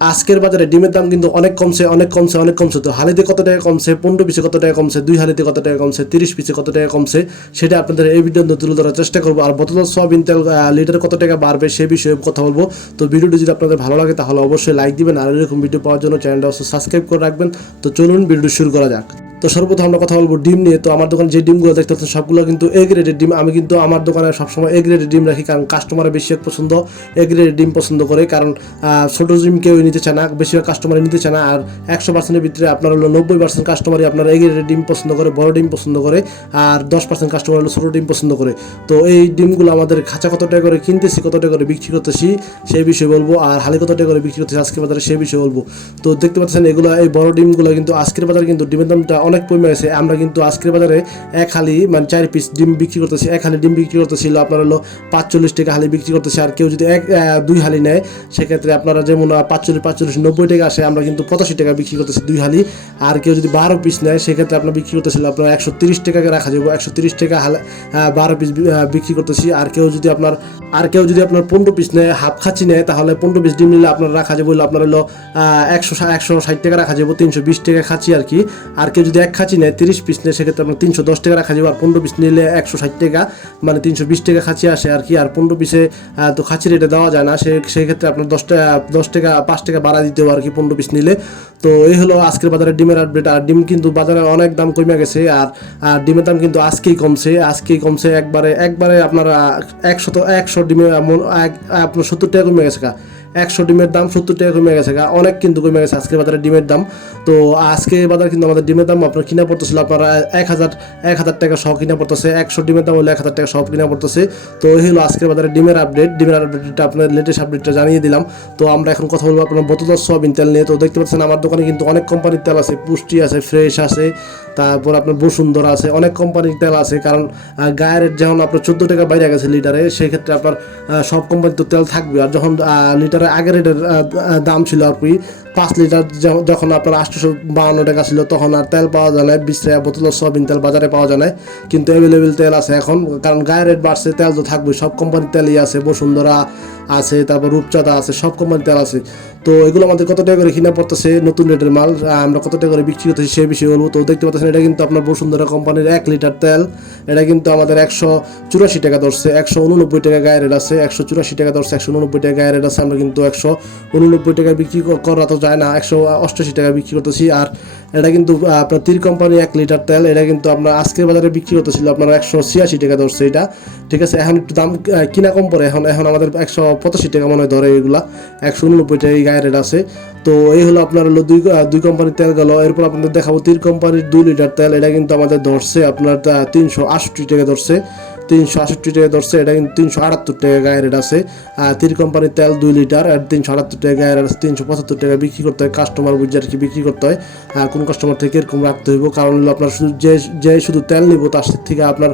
আজকের বাজারে ডিমের দাম কিন্তু অনেক কমছে অনেক কমছে অনেক কমছে। তো হালিতে কত টাকা কমছে? পনেরো পিসে কত টাকা কমছে? দুই হালিতে কত টাকা কমছে? তিরিশ পিসে কত টাকা কমছে? সেটা আপনাদের এই ভিডিও তুলে ধরার চেষ্টা করব। আর বোতল সয়াবিন তেল লিটার কত টাকা বাড়বে সে বিষয়ে কথা বলব। তো ভিডিওটি যদি আপনাদের ভালো লাগে, তাহলে অবশ্যই লাইক দিবেন। আর এরকম ভিডিও পাওয়ার জন্য চ্যানেলটা অবশ্যই সাবস্ক্রাইব করে রাখবেন। তো চলুন ভিডিও শুরু করা যাক। তো সর্বপ্রথম আমরা কথা বলব ডিম নিয়ে। তো আমার দোকানে যে ডিমগুলো দেখতে পাচ্ছেন, সবগুলো কিন্তু এ গ্রেডের ডিম। আমি কিন্তু আমার দোকানে সবসময় এ গ্রেডের ডিম রাখি কারণ কাস্টমারের বেশি পছন্দ এ গ্রেডের ডিম পছন্দ করে। কারণ ছোট ডিম কেউ নিতে চায় না, বেশিরভাগ কাস্টমার নিতে চায় না। আর একশো পার্সেন্টের ভিতরে আপনার হলো নব্বই পার্সেন্ট কাস্টমারই আপনার এ গ্রেডের ডিম পছন্দ করে, বড় ডিম পছন্দ করে, আর দশ পার্সেন্ট কাস্টমার হলো ছোটো ডিম পছন্দ করে। তো এই ডিমগুলো আমাদের খাঁচা কত টাকা করে কিনতেছি, কত টাকা করে বিক্রি করতেছি, সেই বিষয়ে বলব। আর হালি কত টাকা করে বিক্রি করতেছি, আজকের বাজারে সেই বিষয়ে বলব। তো দেখতে পাচ্ছেন, এগুলো, এই বড় ডিমগুলো কিন্তু আজকের বাজারে কিন্তু ডিমের দামটা অনেক কমে গেছে আমরা কিন্তু আজকের বাজারে এক হালি মানে চার পিস ডিম বিক্রি করতেছি। এক হালি ডিম বিক্রি করতেছিল, আপনার হলো পাঁচচল্লিশ টাকা হালি বিক্রি করতেছে। আর কেউ যদি এক দুই হালি নেয়, সেক্ষেত্রে আপনারা যেমন পাঁচচল্লিশ পাঁচচল্লিশ, নব্বই টাকা আসে, আমরা কিন্তু পঁচাশি টাকা বিক্রি করতেছি দুই হালি। আর কেউ যদি বারো পিস নেয়, সেক্ষেত্রে আপনার বিক্রি করতেছিল, আপনার একশো তিরিশ টাকাকে রাখা যাবে। একশো তিরিশ টাকা হালে বারো পিস বিক্রি করতেছি। আর কেউ যদি আপনার, আর কেউ যদি আপনার পনেরো পিস নেয়, হাফ খাচ্ছি নেয়, তাহলে পনেরো পিস ডিম নিলে আপনার রাখা যাবে আপনার হলো একশো একশো ষাট টাকা রাখা যাবে, তিনশো বিশ টাকা খাচ্ছি আর কি। আর কেউ যদি এক খাচ্ছি নেয় তিরিশ পিস নেয় সেক্ষেত্রে আপনার তিনশো দশ টাকা রাখা যাবে। আর পনেরো পিস নিলে একশো ষাট টাকা মানে তিনশো বিশ টাকা খাঁচি আসে আর কি। আর পনেরো পিসে তো খাচ্ছি রেটে দেওয়া যায় না। সে সেই ক্ষেত্রে আপনার দশ টাকা দশ টাকা, পাঁচ টাকা বাড়া দিতে হবে আর কি পনেরো পিস নিলে। তো এই হলো আজকের বাজারে ডিমের আপডেট আর ডিম কিন্তু বাজারে অনেক দাম কমে গেছে। আর আর ডিমের দাম কিন্তু আজকেই কমছে। আজকেই কমছে একবারে একবারে আপনার একশত একশো এক- আপনার সত্তর টাকা কমে গেছে একশো ডিমের দাম সত্তর টাকা কমে গেছে অনেক কিন্তু কমে গেছে আজকের বাজারে ডিমের দাম। তো আজকে বাজারে কিন্তু আমাদের ডিমের দাম আপনার কিনা পড়তেছিল আপনার এক হাজার এক হাজার টাকা সহ কিনা পড়তেছে, একশো ডিমের দাম হলে এক হাজার টাকা সহ কিনা পড়তেছে। তো এই হলো আজকের বাজারে ডিমের আপডেট ডিমের আপডেটটা আপনার লেটেস্ট আপডেটটা জানিয়ে দিলাম। তো আমরা এখন কথা বলব আপনার বোতল সয়াবিন তেল নিয়ে। তো দেখতে পাচ্ছেন আমার দোকানে কিন্তু অনেক কোম্পানির তেল আছে। পুষ্টি আছে ফ্রেশ আছে, তারপর আপনার বসুন্ধরা আছে। অনেক কোম্পানির তেল আছে। কারণ গায়ের rate যখন আপনার চোদ্দ টাকা বাইরে গেছে লিটারে সেই ক্ষেত্রে আপনার সব কোম্পানির তো তেল থাকবে। আর যখন লিটারে আগের রেটের দাম ছিল আর কি, পাঁচ লিটার যখন আপনার আটশোশো বাউন্ন টাকা ছিল, তখন আর তেল পাওয়া যায় না বিশ টাকা, বোতল সয়াবিন তেল বাজারে পাওয়া যায় না কিন্তু অ্যাভেলেবেল তেল আছে এখন, কারণ গায়ে রেট বাড়ছে, তেল তো থাকবে সব কোম্পানির তেলই আছে, বসুন্ধরা আছে, তারপর রূপচাঁদা আছে, সব কোম্পানির তেল আছে। তো এগুলো আমাদের কত টাকা করে কিনা পড়তেছে, নতুন রেটের মাল আমরা কত টাকা করে বিক্রি করতেছি সে বিষয়ে বলব। তো দেখতে পাচ্ছেন, এটা কিন্তু আপনার বসুন্ধরা কোম্পানির এক লিটার তেল। এটা কিন্তু আমাদের একশো চুরাশি টাকা ধরছে, একশো উননব্বই টাকা গায়ে রেট আছে, একশো চুরাশি টাকা ধরছে, একশো উননব্বই টাকা গায়ে রেট আছে। আমরা কিন্তু একশো উননব্বই টাকা বিক্রি করা তো যায় না, একশো অষ্টাশি টাকা বিক্রি করতেছি। আর এটা কিন্তু আপনার তীর কোম্পানি এক লিটার তেল, এটা কিন্তু আপনার আজকের বাজারে বিক্রি করতেছিল আপনার একশো ছিয়াশি টাকা ধরছে এটা। ঠিক আছে, এখন একটু দাম কিনা কম পড়ে, এখন এখন আমাদের একশো পঁচাশি টাকা মনে হয় ধরে এগুলা। একশো উননব্বই টাকা গায়ে রেট আছে। তো এই হলো আপনার হলো দুই দুই কোম্পানির তেল গেল। এরপর আপনাদের দেখাবো তিন কোম্পানির দুই লিটার তেল। এটা কিন্তু আমাদের ধরছে আপনার তিনশো আষট্টি টাকা ধরছে। তিনশো আষট্টি টাকা ধরছে, এটা কিন্তু তিনশো আটাত্তর টাকা গায়ে রেট আছে। আর তির কোম্পানির তেল দুই লিটার আর তিনশো আটাত্তর টাকা গায়ের রেট আছে, তিনশো পঁচাত্তর টাকা বিক্রি করতে হয় কাস্টমার বুঝে আর কি বিক্রি করতে হয়। আর কোন কাস্টমার থেকে এরকম রাখতে হইব? কারণ হলো আপনার শুধু যে যে শুধু তেল নিব, তার থেকে আপনার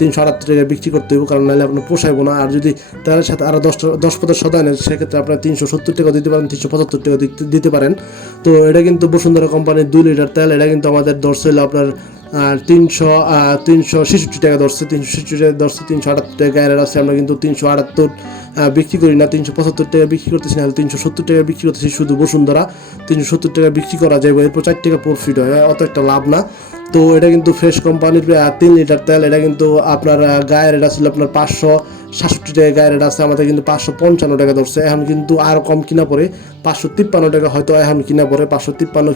তিনশো আটাত্তর টাকা বিক্রি করতে হইব, কারণ নাহলে আপনার পোষাইবো না। আর যদি তেলের সাথে আরও দশটা দশ পদের সদায় নেন, সেক্ষেত্রে আপনার তিনশো সত্তর টাকা দিতে পারেন, তিনশো পঁচাত্তর টাকা দিতে পারেন। তো এটা কিন্তু বসুন্ধরা কোম্পানির দুই লিটার তেল, এটা কিন্তু আমাদের ধরছে হলো আপনার আর তিনশো তিনশো ছেষট্টি টাকা ধরছে, তিনশো ছেষট্টি টাকা ধরছে, তিনশো আটাত্তর টাকা গায়ের আছে, আমরা কিন্তু তিনশো আটাত্তর বিক্রি করি না, তিনশো পঁচাত্তর টাকা বিক্রি করতেছি না তিনশো সত্তর টাকা বিক্রি করতেছি শুধু বসুন্ধরা, তিনশো সত্তর টাকা বিক্রি করা যায় এরপর চার টাকা প্রফিট হয়, অত একটা লাভ না। তো এটা কিন্তু ফ্রেশ কোম্পানির তিন লিটার তেল, এটা কিন্তু আপনার গায়ের, এটা ছিল আপনার পাঁচশো সাতষট্টি টাকা গায়ে রেট আছে, আমাদের কিন্তু পাঁচশো পঞ্চান্ন টাকা ধরছে। এখন কিন্তু আর কম কিনা পরে পাঁচশো তিপ্পান্ন টাকা হয়তো এখন কিনা পরে পাঁচশো তিপ্পান্ন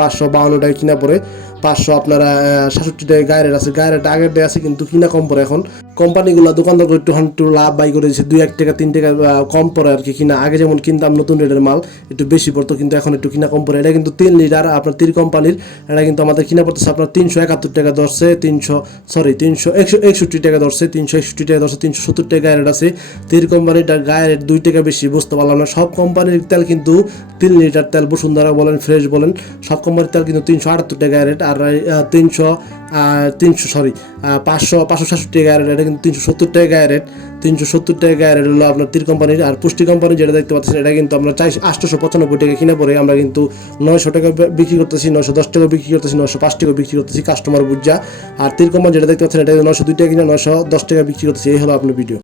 পাঁচশো বাউন্ন টাকা কিনা পরে পাঁচশো আপনারা সাতষট্টি টাকা রেট আছে গায়ের আগের ডে আছে কিন্তু কিনা কম পরে এখন। কোম্পানিগুলো দোকানদার একটু একটু লাভ বাই করেছে দুই এক টাকা, তিন টাকা কম পড়ে আর কি কিনা। আগে যেমন কিনতাম নতুন রেটের মাল, একটু বেশি পড়তো, কিন্তু এখন একটু কিনা কম পড়ে। এটা কিন্তু তিন লিটার, আপনার তিন কোম্পানির, এটা কিন্তু আমাদের কিনা পড়তেছে আপনার তিনশো একাত্তর টাকা ধরছে, তিনশো সরি তিনশো, একশো, একষট্টি টাকা ধরছে, তিনশো একষট্টি টাকা ধরছে, তিনশো সত্তর টাকা রেট আছে। তিন কোম্পানিটার গায়ে রেট দুই টাকা বেশি, বুঝতে পারলাম না। সব কোম্পানির তেল কিন্তু তিন লিটার তেল, বসুন্ধরা বলেন, ফ্রেশ বলেন, সব কোম্পানির তেল কিন্তু তিনশো আটাত্তর টাকা রেট আর তিনশো তিনশো সরি পাঁচশো পাঁচশো সাতষট্টি টাকা রেট এটা কিন্তু তিনশো সত্তর টাকা রেট তিনশো সত্তর টাকা গায়ের রেট হলো আপনার তীর কোম্পানির আর পুষ্টি কোম্পানি যেটা দেখতে পাচ্ছেন, এটা কিন্তু আমরা চাই আটশোশো পঁচানব্বই টাকা কিনে পরে আমরা কিন্তু নয়শো টাকা বিক্রি করতেছি, নয়শো দশ টাকা বিক্রি করতেছি, নয়শো পাঁচ টাকা বিক্রি করতেছি কাস্টমার বুঝা। আর তীর কোম্পানি যেটা দেখতে পাচ্ছেন, এটা নয়শো দুই টাকা কিনে, নয়শো দশ টাকা বিক্রি করতেছি, এই হলো আপনার ভিডিও